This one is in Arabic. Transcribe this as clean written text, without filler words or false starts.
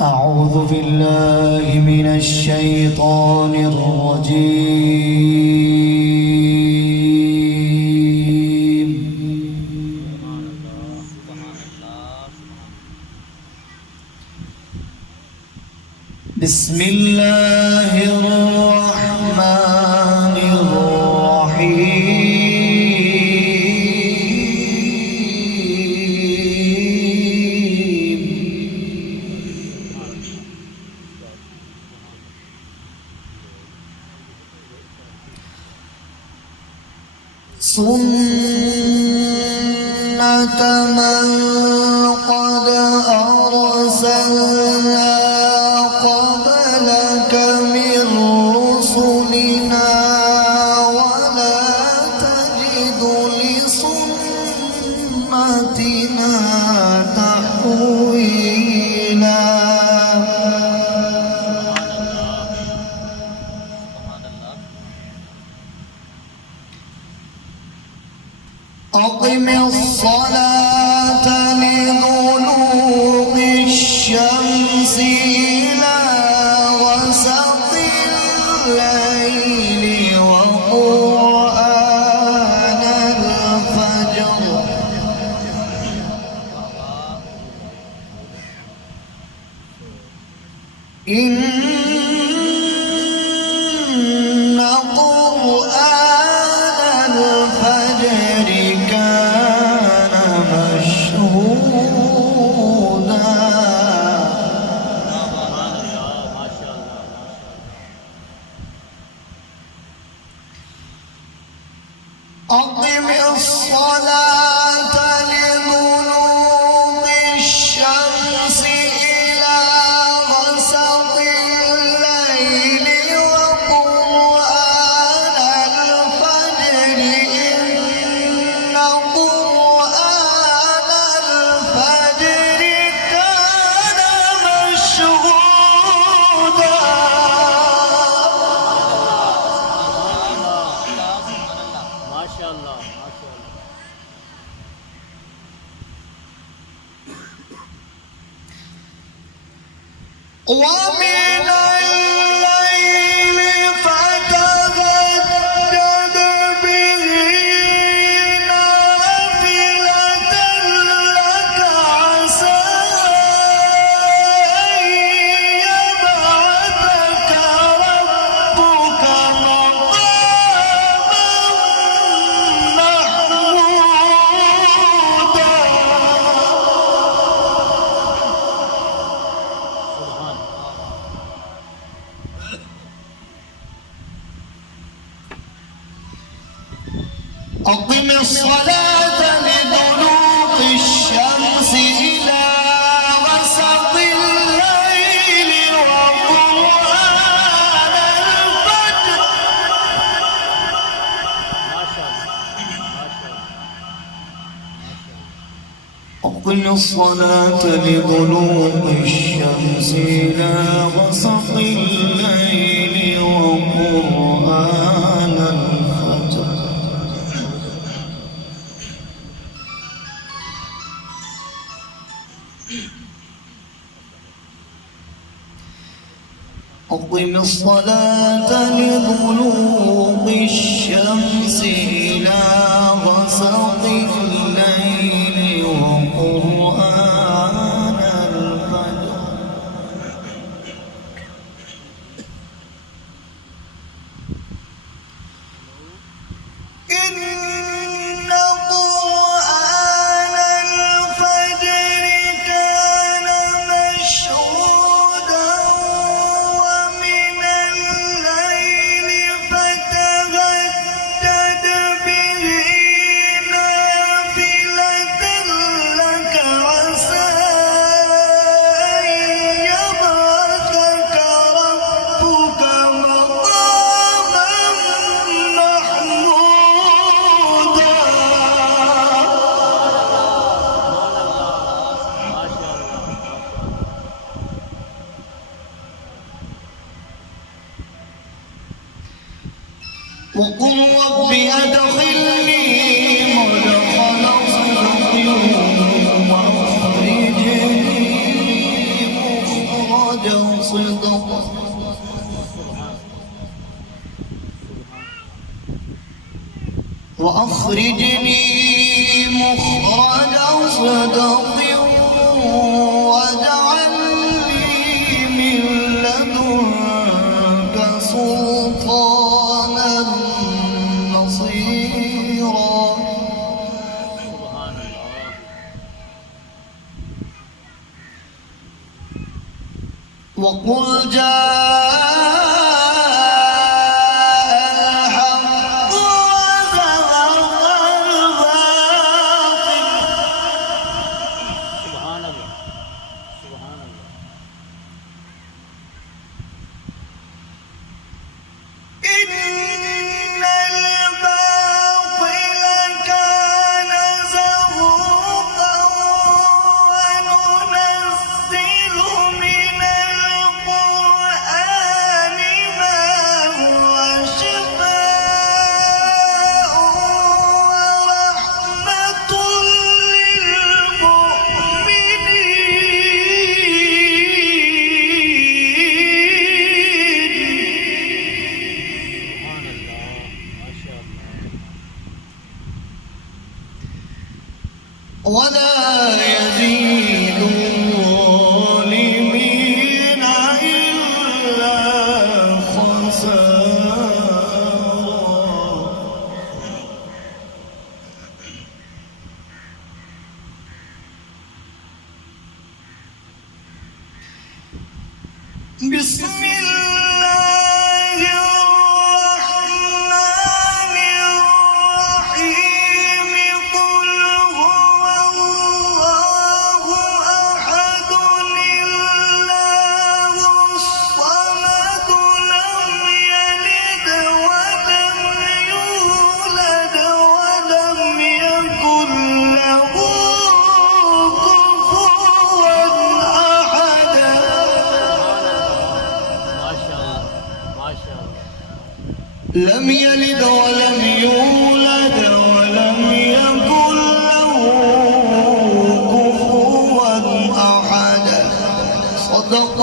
أعوذ بالله من الشيطان الرجيم. بسم الله الرحمن الرحيم. سنة من قد أرسلنا قبلك من رسلنا ولا تجد لسنتنا تحويلا. أقم الصلاة لدلوق الشمس إلى غسق الليل وقرآن الفجر إن قرآن الفجر كان مشهودا. أقم الصلاة لدلوق الشمس إلى غسق الليل وقرآن الفجر إن قرآن الفجر كان مشهودا. ومن الليل فتهجد به نافلة لك عسى أن يبعثك ربك مقاما محمودا. أقم الصلاة لدلوق الشمس إلى غسق الليل وقرآن الفجر. أقم الصلاة لدلوق الشمس إلى غسق الليل وقرآن الفجر أقم الصلاة لدلوق الشمس إلى غسق الليل وقرآن الفجر إن قرآن الفجر كان مشهودا. ومن الليل فتهجد به نافلة لك عسى أن يبعثك ربك مقاما محمودا. وقل رب أدخلني مدخل صدق واخرجني مخرج صدق وأخرجني مخرج صدق واجعل لي من لدنك سلطانا نصيرا وقل جاء الحق وزهق الباطل سبحان الله سبحان الله إن الباطل كان زهوقا وننزل من القرآن ما هو شفاء ورحمة للمؤمنين سبحان الله ما شاء الله ولا يزيد الظالمين إلا خسارا بسم الله الرحمن الرحيم قل هو الله أحد الله الصمد لم يلد ولم يولد ولم يكن له كفوا أحد ما شاء الله ما شاء الله لم يلد ولم يولد ولم يكن له كفوا أحد صدق